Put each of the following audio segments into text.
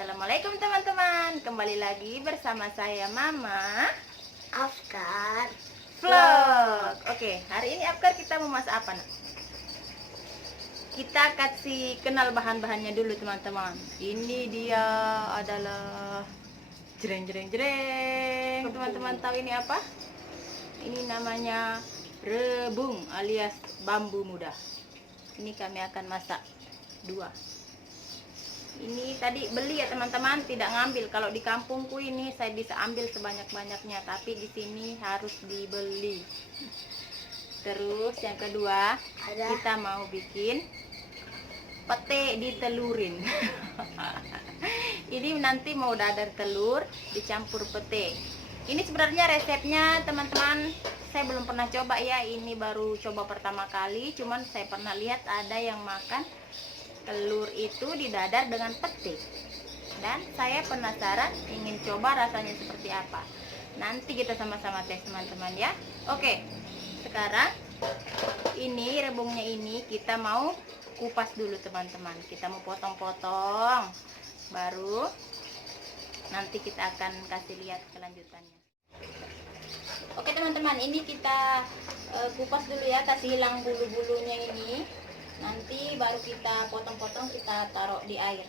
Assalamualaikum teman-teman, kembali lagi bersama saya Mama Afkar Vlog. Oke, hari ini Afkar kita mau masak apa nak? Kita kasih kenal bahan-bahannya dulu teman-teman. Ini dia adalah jreng jreng jreng. Teman-teman tahu ini apa? Ini namanya rebung alias bambu muda. Ini kami akan masak 2. Ini tadi beli ya teman-teman, tidak ngambil. Kalau di kampungku ini saya bisa ambil sebanyak-banyaknya, tapi di sini harus dibeli. Terus yang kedua, kita mau bikin pete ditelurin. Ini nanti mau dadar telur dicampur pete. Ini sebenarnya resepnya teman-teman, saya belum pernah coba ya. Ini baru coba pertama kali, cuman saya pernah lihat ada yang makan telur itu didadar dengan pete, dan saya penasaran ingin coba rasanya seperti apa. Nanti kita sama-sama tes teman-teman ya. Oke, sekarang ini rebungnya ini kita mau kupas dulu teman-teman. Kita mau potong-potong, baru nanti kita akan kasih lihat kelanjutannya. Oke teman-teman, ini kita kupas dulu ya, kasih hilang bulu-bulunya ini. Nanti baru kita potong-potong, kita taruh di air.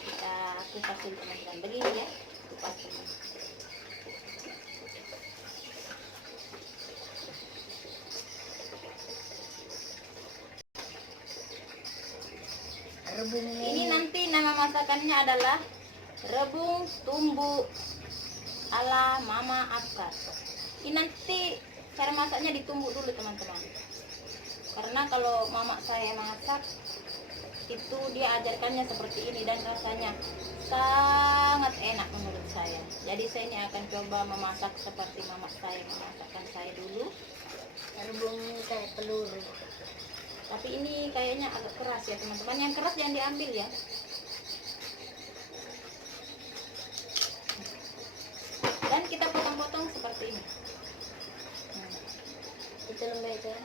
Kita kupas dulu teman-teman, begini ya, kupas dulu. Ini nanti nama masakannya adalah rebung tumbuk ala Mama Afkar. Ini nanti cara masaknya ditumbuk dulu teman-teman. Karena kalau mama saya masak itu dia ajarkannya seperti ini dan rasanya sangat enak menurut saya. Jadi saya ini akan coba memasak seperti mama saya memasakkan saya dulu. rebung kayak peluru. Tapi ini kayaknya agak keras ya teman-teman. Yang keras jangan diambil ya. Dan kita potong-potong seperti ini. Itu lembek kan?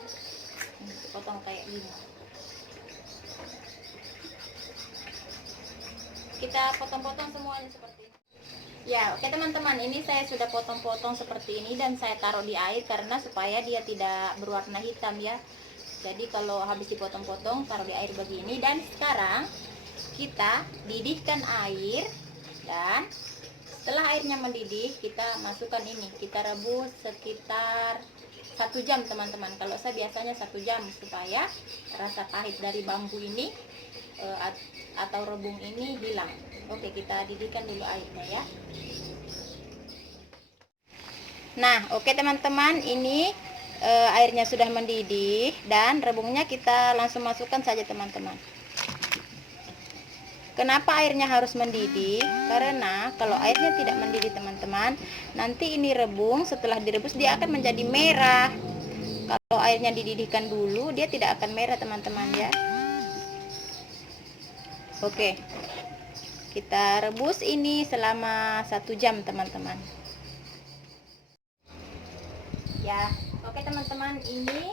Potong kayak gini. Kita potong-potong semuanya seperti ini. Ya, oke teman-teman, ini saya sudah potong-potong seperti ini dan saya taruh di air karena supaya dia tidak berwarna hitam ya. Jadi kalau habis dipotong-potong taruh di air begini, dan sekarang kita didihkan air, dan setelah airnya mendidih kita masukkan ini, kita rebus sekitar 1 jam teman-teman. Kalau saya biasanya 1 jam supaya rasa pahit dari bambu ini atau rebung ini hilang. Oke, kita didihkan dulu airnya ya. Nah, oke teman-teman, ini airnya sudah mendidih dan rebungnya kita langsung masukkan saja teman-teman. Kenapa airnya harus mendidih? Karena kalau airnya tidak mendidih teman-teman, nanti ini rebung setelah direbus dia akan menjadi merah. Kalau airnya dididihkan dulu, dia tidak akan merah teman-teman ya. Oke, kita rebus ini selama 1 jam teman-teman. Ya, oke teman-teman, ini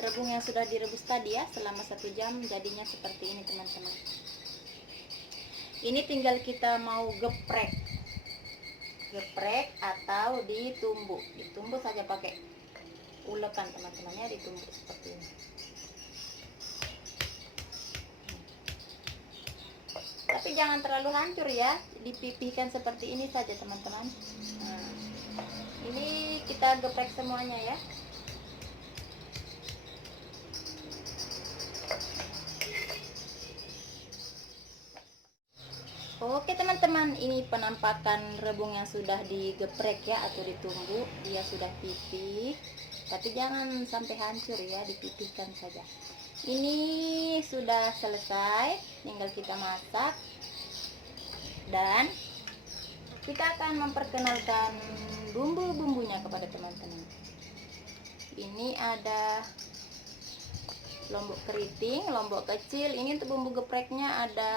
rebung yang sudah direbus tadi ya selama 1 jam, jadinya seperti ini teman-teman. Ini tinggal kita mau geprek atau ditumbuk saja pakai ulekan teman-teman ya, ditumbuk seperti ini. Tapi jangan terlalu hancur ya, dipipihkan seperti ini saja teman-teman. Nah, ini kita geprek semuanya ya. Oke teman-teman, ini penampakan rebung yang sudah digeprek ya atau ditumbuk. Dia sudah pipih, tapi jangan sampai hancur ya, dipipihkan saja. Ini sudah selesai, tinggal kita masak. Dan kita akan memperkenalkan bumbu-bumbunya kepada teman-teman. Ini ada lombok keriting, lombok kecil. Ini untuk bumbu gepreknya ada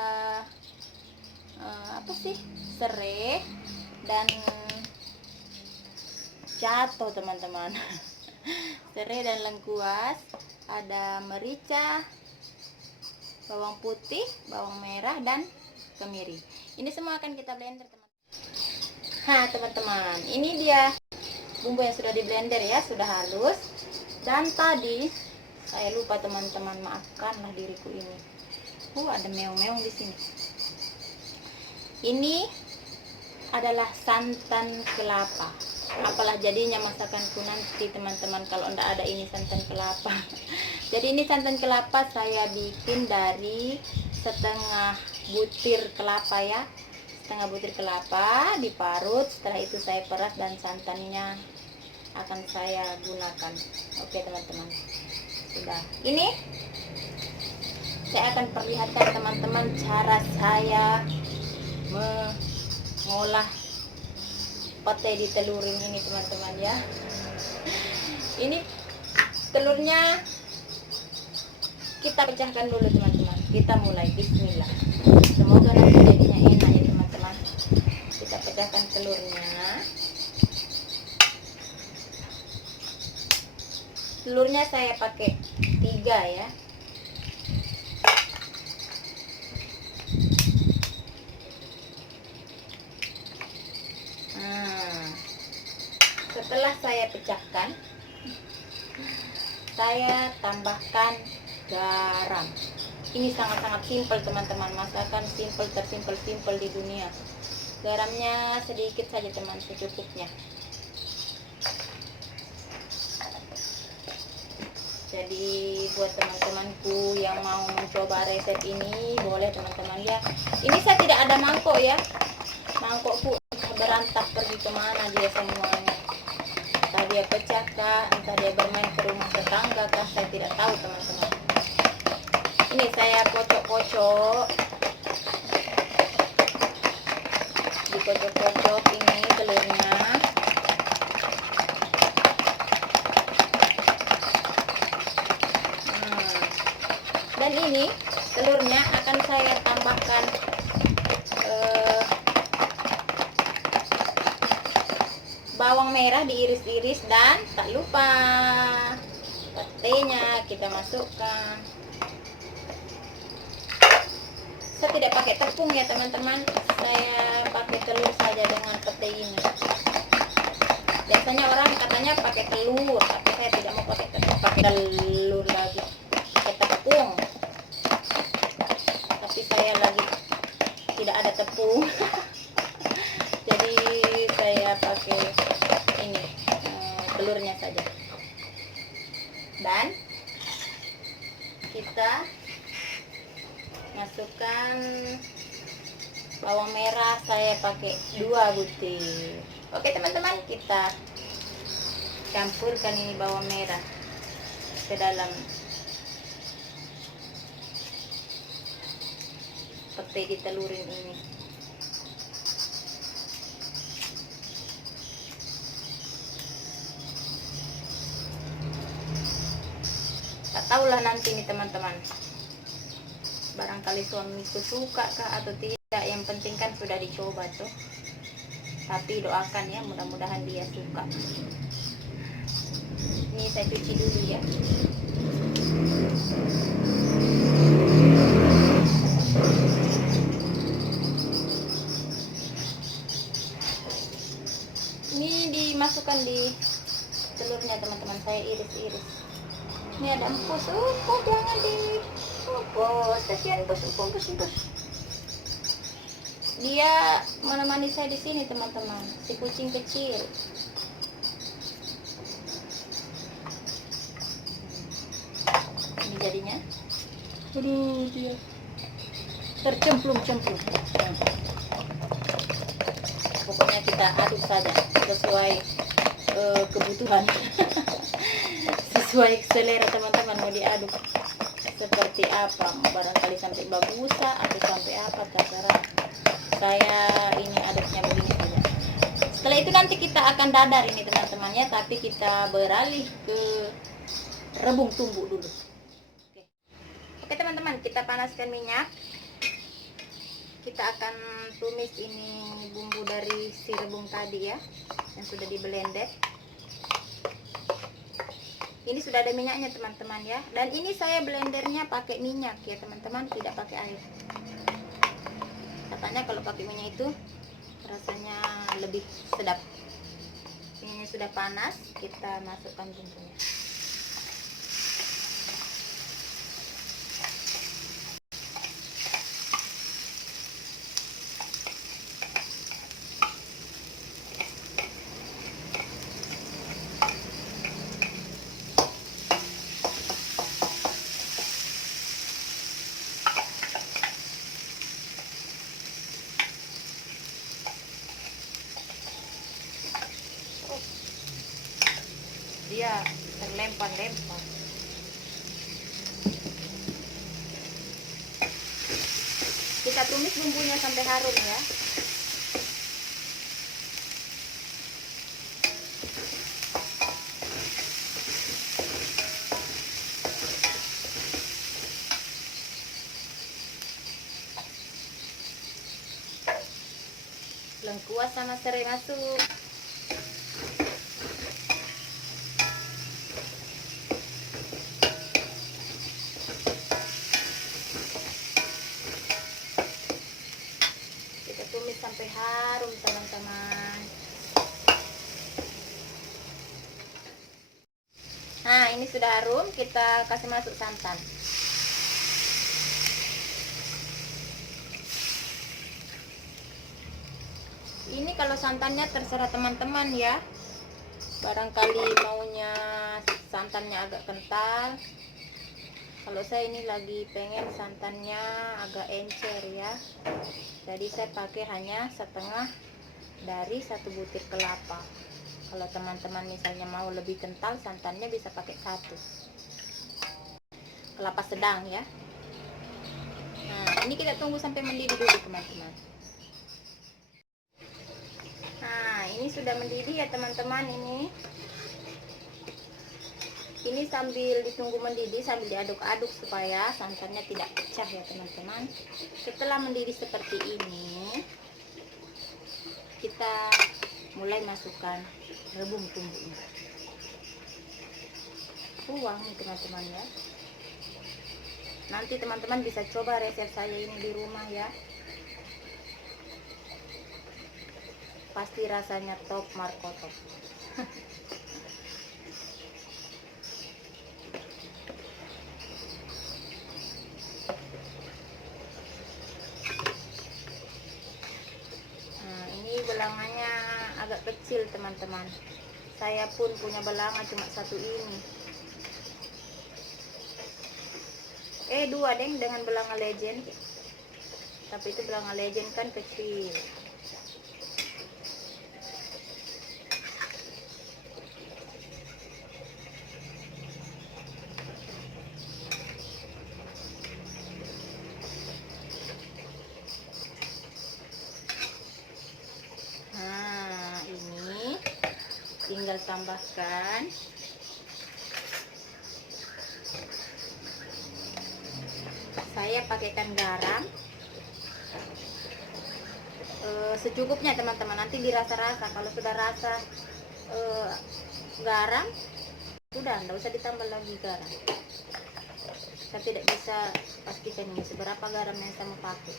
serai dan cato teman-teman. Serai dan lengkuas, ada merica, bawang putih, bawang merah, dan kemiri. Ini semua akan kita blender, teman-teman. Nah, teman-teman, ini dia bumbu yang sudah di blender ya, sudah halus. Dan tadi saya lupa, teman-teman, maafkanlah diriku ini. Ada meong-meong di sini. Ini adalah santan kelapa. Apalah jadinya masakanku nanti, teman-teman, kalau enggak ada ini santan kelapa. Jadi ini santan kelapa saya bikin dari setengah butir kelapa ya. Setengah butir kelapa diparut, setelah itu saya peras dan santannya akan saya gunakan. Oke, teman-teman. Sudah. Ini saya akan perlihatkan teman-teman cara saya mengolah pate ditelurin ini, teman-teman ya. Ini telurnya kita pecahkan dulu, teman-teman. Kita mulai, bismillah. Semoga nanti jadinya enak ya, teman-teman. Kita pecahkan telurnya. Telurnya saya pakai 3 ya. Setelah saya pecahkan, saya tambahkan garam. Ini sangat-sangat simpel, teman-teman. Masakan simpel tersimpel di dunia. Garamnya sedikit saja, teman, secukupnya. Jadi buat teman-temanku yang mau mencoba resep ini, boleh, teman-teman ya. Ini saya tidak ada mangkok ya. Mangkokku berantak pergi kemana dia semuanya. Entah dia pecah kah, entah dia bermain ke rumah tetangga kah, saya tidak tahu, teman-teman. Ini saya kocok-kocok, dikocok-kocok ini telurnya. Dan ini telurnya akan saya tambahkan bawang merah diiris-iris, dan tak lupa petenya kita masukkan. Saya tidak pakai tepung ya, teman-teman. Saya pakai telur saja dengan pete ini. Biasanya orang katanya pakai telur, tapi saya tidak mau pakai telur lagi, pakai tepung. Tapi saya lagi tidak ada tepung. Jadi saya pakai ini telurnya saja. Dan kita masukkan bawang merah, saya pakai 2 butir. Oke, teman-teman, kita campurkan ini bawang merah ke dalam pete ditelurin ini. Tak tahulah nanti nih, teman-teman, barangkali suamiku suka kah atau tidak. Yang penting kan sudah dicoba tuh. Tapi doakan ya, mudah-mudahan dia suka. Ini saya cuci dulu ya. Ini dimasukkan di telurnya, teman-teman. Saya iris-iris. Ini ada empus. Jangan empus, kasihan empus. Dia menemani saya di sini, teman-teman. Si kucing kecil. Ini jadinya. Aduh, dia tercemplung-cemplung. Pokoknya kita aduk saja sesuai kebutuhan. Sesuai selera teman-teman mau diaduk seperti apa, barangkali sampai bagusa atau sampai apa, terserah. Saya ini aduknya begini saja. Setelah itu nanti kita akan dadar ini, teman-teman ya, tapi kita beralih ke rebung tumbuk dulu. Oke, teman-teman, kita panaskan minyak. Kita akan tumis ini bumbu dari si rebung tadi ya, yang sudah di blender. Ini sudah ada minyaknya teman-teman ya. Dan ini saya blendernya pakai minyak ya teman-teman, tidak pakai air. Katanya kalau pakai minyak itu rasanya lebih sedap. Minyaknya sudah panas, kita masukkan bumbunya. Dia terlempar-lempar. Kita tumis bumbunya sampai harum ya. Lengkuas sama serai masuk. Tumis sampai harum teman-teman. Nah ini sudah harum, kita kasih masuk santan. Ini kalau santannya terserah teman-teman ya, barangkali maunya santannya agak kental. Kalau saya ini lagi pengen santannya agak encer ya, jadi saya pakai hanya setengah dari 1 butir kelapa. Kalau teman-teman misalnya mau lebih kental, santannya bisa pakai 1 kelapa sedang ya. Nah ini kita tunggu sampai mendidih dulu teman-teman. Nah ini sudah mendidih ya teman-teman. Ini sambil ditunggu mendidih, sambil diaduk-aduk supaya santannya tidak pecah ya teman-teman. Setelah mendidih seperti ini, kita mulai masukkan rebung bumbunya. Wangi teman-teman ya. Nanti teman-teman bisa coba resep saya ini di rumah ya. Pasti rasanya top markotop. Belangannya agak kecil teman-teman. Saya pun punya belangan cuma 1 ini. 2 deng dengan belanga legend. Tapi itu belanga legend kan kecil. Tinggal tambahkan saya pakaikan garam secukupnya teman-teman, nanti dirasa-rasa. Kalau sudah rasa garam, sudah tidak usah ditambah lagi garam. Saya tidak bisa pastikan ini seberapa garam yang saya mau pakai.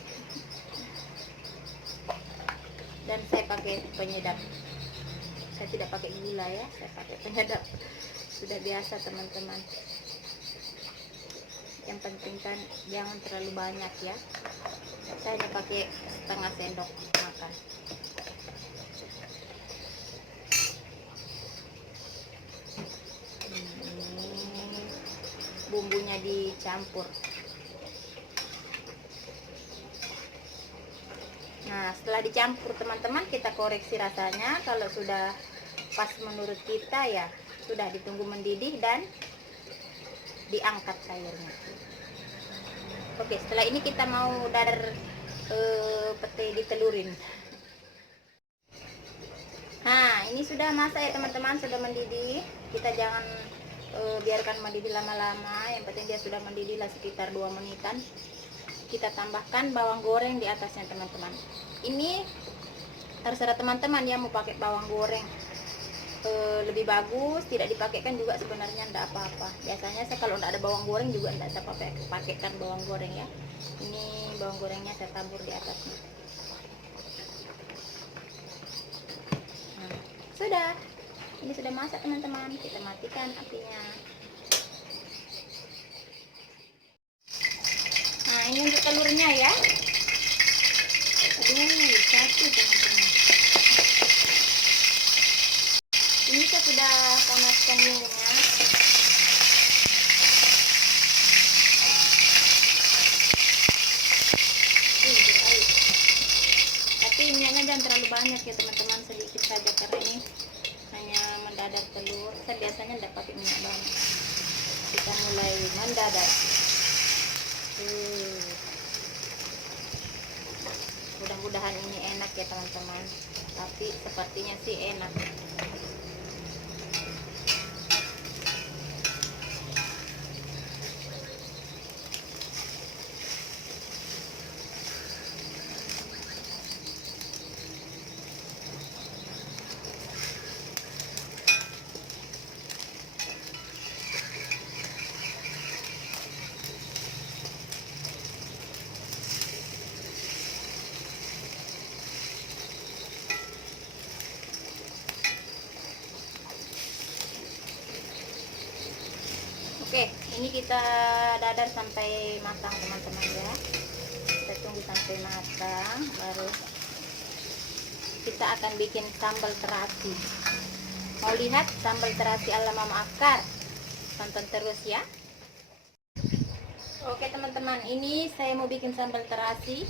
Dan saya pakai penyedap. Saya tidak pakai gula ya, saya pakai penyedap. Sudah biasa teman-teman. Yang penting kan jangan terlalu banyak ya. Saya hanya pakai setengah sendok makan. Bumbunya dicampur. Nah setelah dicampur teman-teman, kita koreksi rasanya. Kalau sudah pas menurut kita ya sudah, ditunggu mendidih dan diangkat sayurnya. Oke, setelah ini kita mau dadar pete ditelurin. Nah ini sudah masak ya teman-teman, sudah mendidih. Kita jangan biarkan mendidih lama-lama, yang penting dia sudah mendidih lah sekitar 2 menitan. Kita tambahkan bawang goreng di atasnya teman-teman. Ini terserah teman-teman ya mau pakai bawang goreng lebih bagus. Tidak dipakaikan juga sebenarnya tidak apa-apa. Biasanya saya kalau tidak ada bawang goreng juga tidak saya pakaikan bawang goreng ya. Ini bawang gorengnya saya tabur di atasnya. Nah, sudah. Ini sudah masak teman-teman. Kita matikan apinya. Nah, ini untuk telurnya ya. Aduh, satu teman-teman. Ini saya sudah panaskan minyak. Air. Tapi minyaknya jangan terlalu banyak ya teman-teman, sedikit saja karena ini hanya mendadar telur. Saya biasanya tidak pakai minyak banyak. Kita mulai mendadar. Mudah-mudahan ini enak ya teman-teman. Tapi sepertinya sih enak. Oke, ini kita dadar sampai matang teman-teman ya. Kita tunggu sampai matang, baru kita akan bikin sambal terasi. Mau lihat sambal terasi ala Mama Afkar? Tonton terus ya. Oke teman-teman, ini saya mau bikin sambal terasi.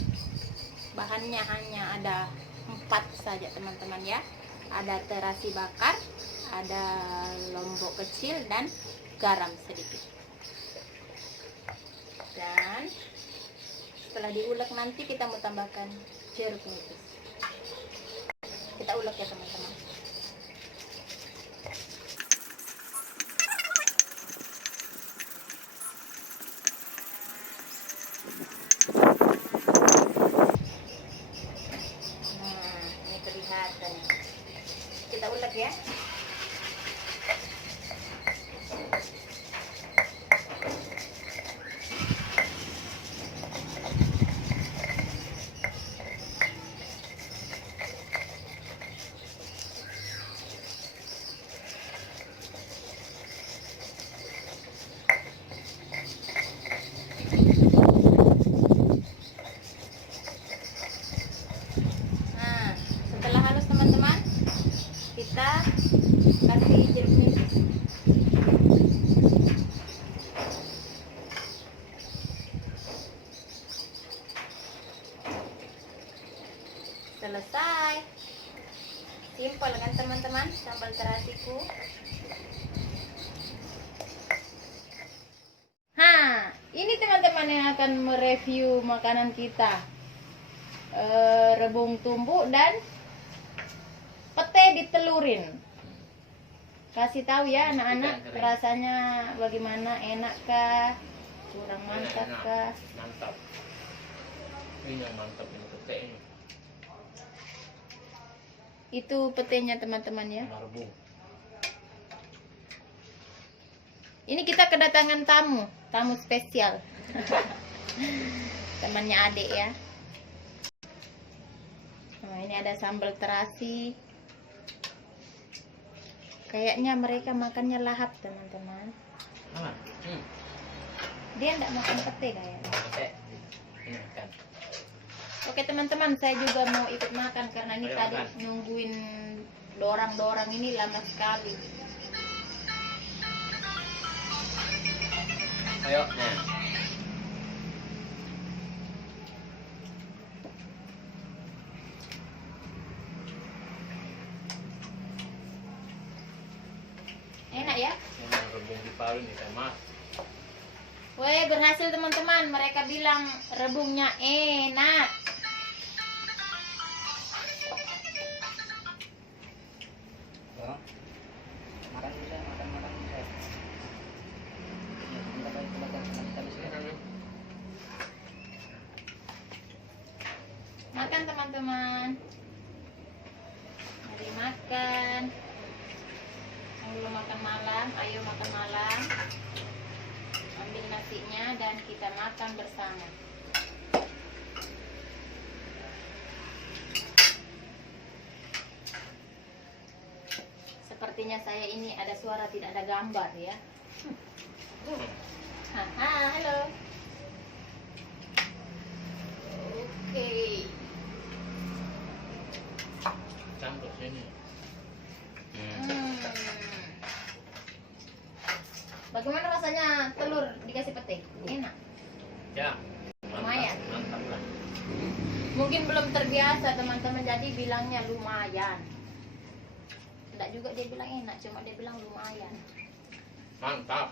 Bahannya hanya ada 4 saja teman-teman ya. Ada terasi bakar, ada lombok kecil dan garam sedikit. Dan setelah diulek nanti kita mau tambahkan jeruk nipis. Kita ulek ya teman-teman. Nah, ini kelihatan. Kita ulek ya. Kita kasih jeruk nipis. Selesai. Simpel kan teman-teman sambal terasiku. Ini teman-teman yang akan mereview makanan kita. Rebung tumbuk dan pete ditelurin. Kasih tahu ya anak-anak rasanya bagaimana, enak kah, kurang mantap kah? Mantap. Ini yang mantap ini pete ini. Itu petenya teman-teman ya. Rebung. Ini kita kedatangan tamu spesial. Temannya adik ya. Nah, ini ada sambal terasi. Kayaknya mereka makannya lahap teman-teman. Dia enggak makan pete kayaknya. Ini kan. Oke teman-teman, saya juga mau ikut makan karena ini Ayo tadi makan. nungguin dorang-dorang ini lama sekali. Ayo. Nah. Enak ya? Ini rebung di Palu nih sama. Woi, berhasil teman-teman. Mereka bilang rebungnya enak. Makan bisa, makan bisa. Makan teman-teman. Mari makan. belum makan malam, ayo makan malam. Ambil nasinya dan kita makan bersama. Sepertinya saya ini ada suara tidak ada gambar ya. Haha, halo. Oke. Campur sini. Bagaimana rasanya telur dikasih pete? Enak. Ya. Lumayan. Mantap lah. Mungkin belum terbiasa teman-teman, jadi bilangnya lumayan. Tidak juga dia bilang enak, cuma dia bilang lumayan. Mantap.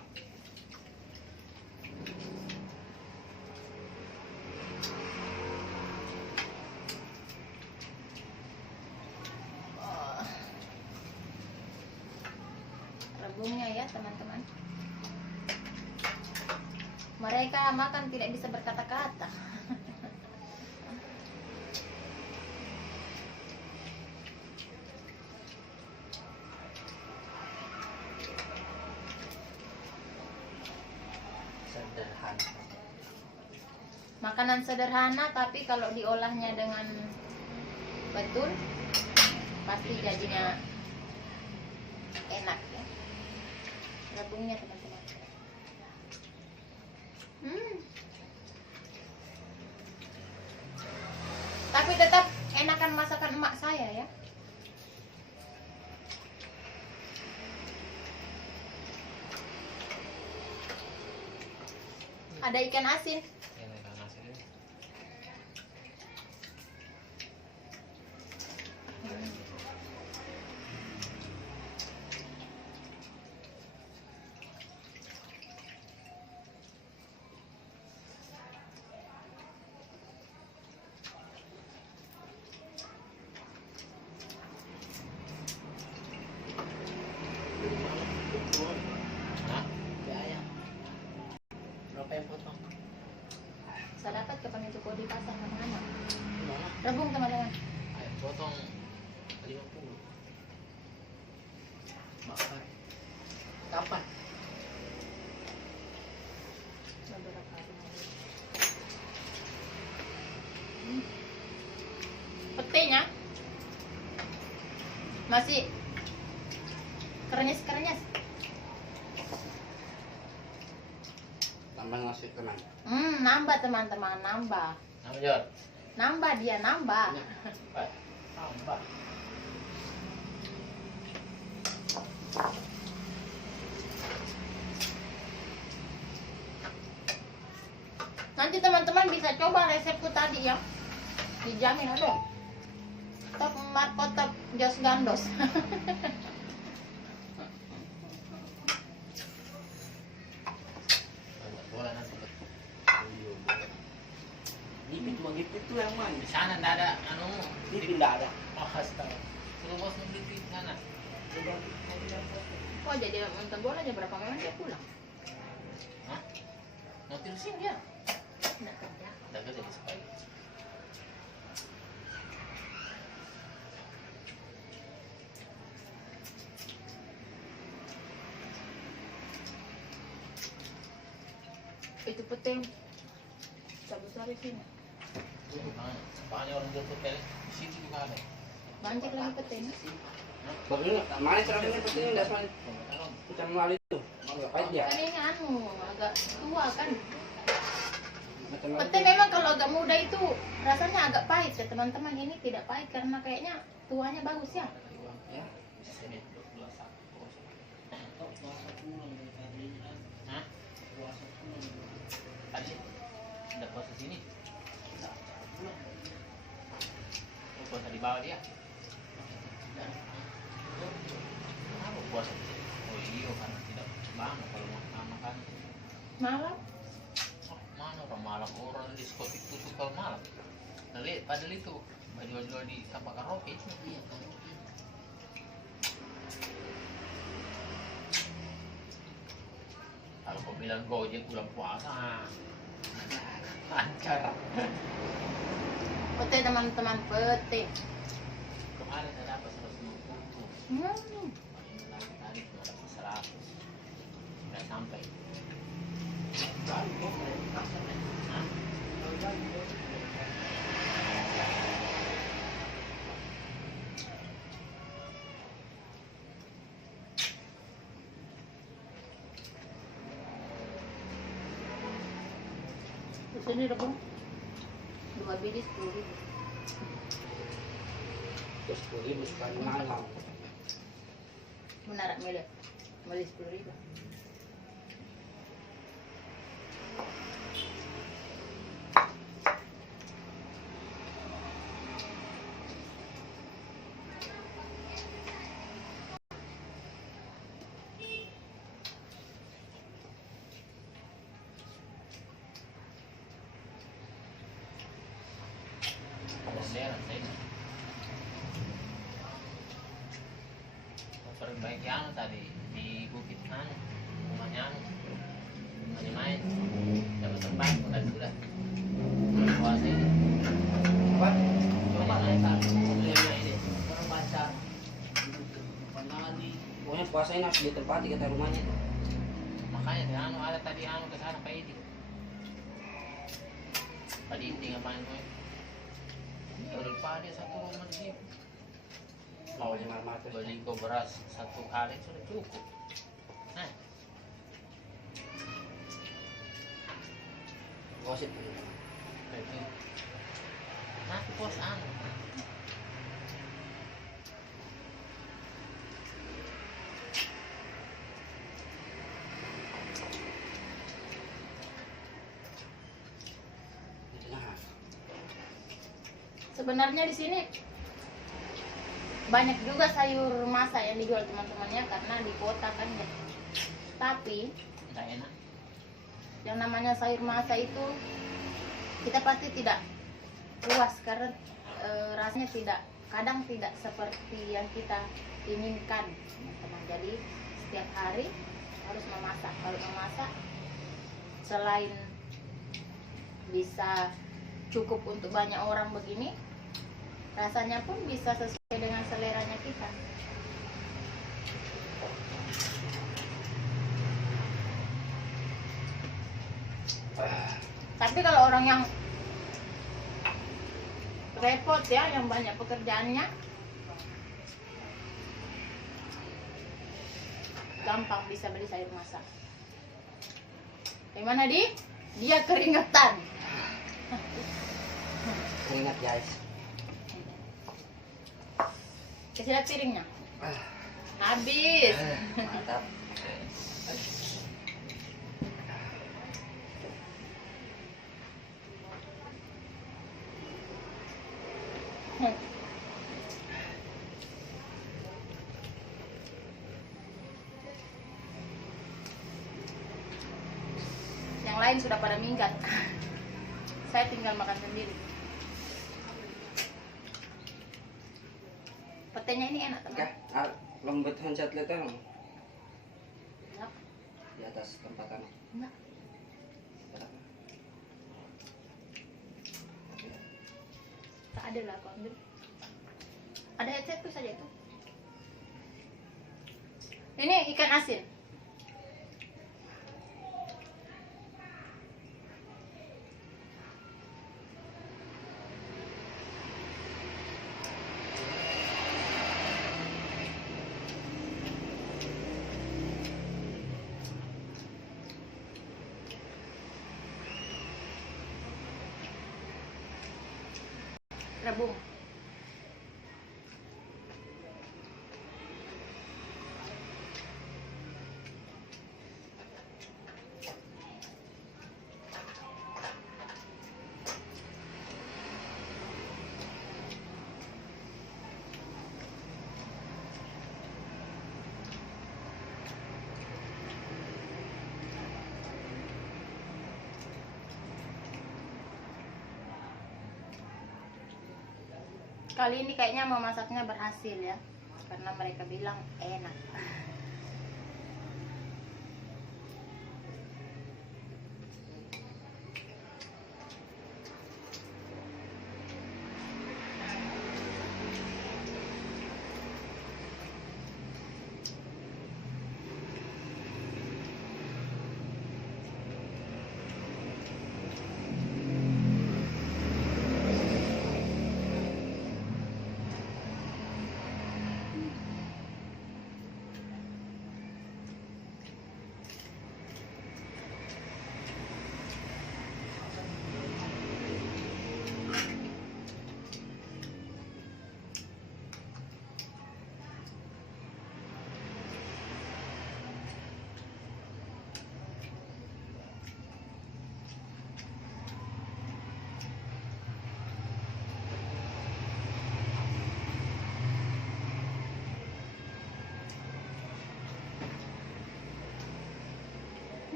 Oh. Rebungnya ya teman-teman. Mereka makan tidak bisa berkata-kata. Sederhana. Makanan sederhana tapi kalau diolahnya dengan betul pasti jadinya enak ya. Rebungnya teman-teman. Tapi tetap enakan masakan emak saya ya. Ada ikan asin. Ini kan hasilnya. Hah? Berapa yang potong? Saya dapat kapan itu kok di pasar mana-mana. Gimana? Rebung teman-teman. Ayam potong 50. Makan. Kapan? Beberapa hari lalu. Petenya masih kerenyes-kerenyes. Tambah nasi kenang. Nambah teman-teman, nambah. Nama Jor? Nambah dia, nambah. Tambah. Nanti teman-teman bisa coba resepku tadi ya. Dijamin ada. Top Marco Top Jos Gandos. Banyak bola nanti. Gipit mau gipit tuh yang mana? Di sana nggak ada anu. Gipit nggak ada. Oh, astaga. Suruh bos nunggu di sana. Oh jadi nonton bola aja berapa memang dia pulang. Hah? Mau terusin dia? Nggak kerja. Udah kerja di sekolah. Itu penting. Besar di sini. Banyak orang jual hotel di situ juga ada. Banjir lagi penting. Bagus, mana caranya penting nggak soalnya kita melalui itu. Mau ngapain dia? Kan ini anu agak tua kan. Macam Pete memang kalau agak muda itu rasanya agak pahit ya teman-teman. Ini tidak pahit karena kayaknya tuanya bagus ya. ya. Hah? Tadi ada puasa sini. Oh, puasa di bawah dia. Kenapa puasa di sini? Oh iya, karena tidak bangun kalau mau makan. Malam. Oh, mana orang malam, orang diskotik tutup kalau malam. Nah, padahal itu baju-baju di apa karaoke itu. Iya, karaoke. Kalau kau bilang gojek bulan puasa, lancar. Pete teman-teman pete. Kemarin ada apa 150. Hmm. Tadi sampai. Terus ini rebung 2 biji 10.000. Terus 10.000 sekali malam. Menarak milih 10.000. Modern saya. Perbaiki anu tadi di Bukit anu, rumahnya anu, rumahnya main, dapat tempat sudah. Puasa ini. Apa? Coba lihat problemnya ini. Orang baca. Penali. Pokoknya puasa ini harus ditempati kata rumahnya itu. Makanya di anu ada tadi anu ke sana Pak Idi. Tadi inti ngapain gue? Ini udah pada satu rumah di sini. Mau beli kau beras 1 hari sudah cukup. Nah, Gosip. itu. Nah, pos anu. Nah, Sebenarnya di sini banyak juga sayur masak yang dijual teman-temannya karena di kota kan ya. Tapi Tidak enak. yang namanya sayur masak itu kita pasti tidak puas karena rasanya kadang tidak seperti yang kita inginkan, teman-teman. Jadi setiap hari harus memasak. Kalau memasak selain bisa cukup untuk banyak orang begini, rasanya pun bisa sesuai dengan seleranya kita. Tapi kalau orang yang repot ya, yang banyak pekerjaannya, gampang bisa beli sayur masak. Gimana dia keringetan. ingat guys. Kasih lihat piringnya. Habis. Mantap. Yang lain sudah pada minggat. Saya tinggal makan sendiri. Petenya ini enak teman. Lembut hancat lihat kan Enak. di atas tempat kamu. Enak. Tak ada lah aku ambil. Ada headset tuh saja itu. Ini ikan asin. Rebung. Kali ini kayaknya memasaknya berhasil ya, karena mereka bilang enak.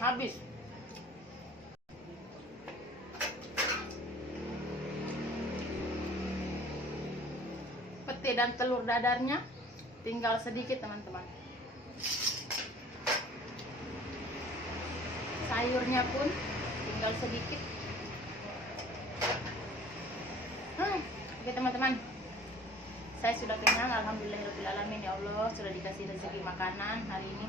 habis. Pete dan telur dadarnya tinggal sedikit teman-teman. Sayurnya pun tinggal sedikit. Oke teman-teman, saya sudah kenyang, alhamdulillahirobbilalamin. Ya Allah, sudah dikasih rezeki makanan hari ini.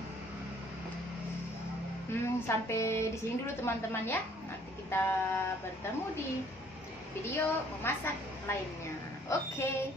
Sampai di sini dulu teman-teman ya. Nanti kita bertemu di video memasak lainnya. Oke.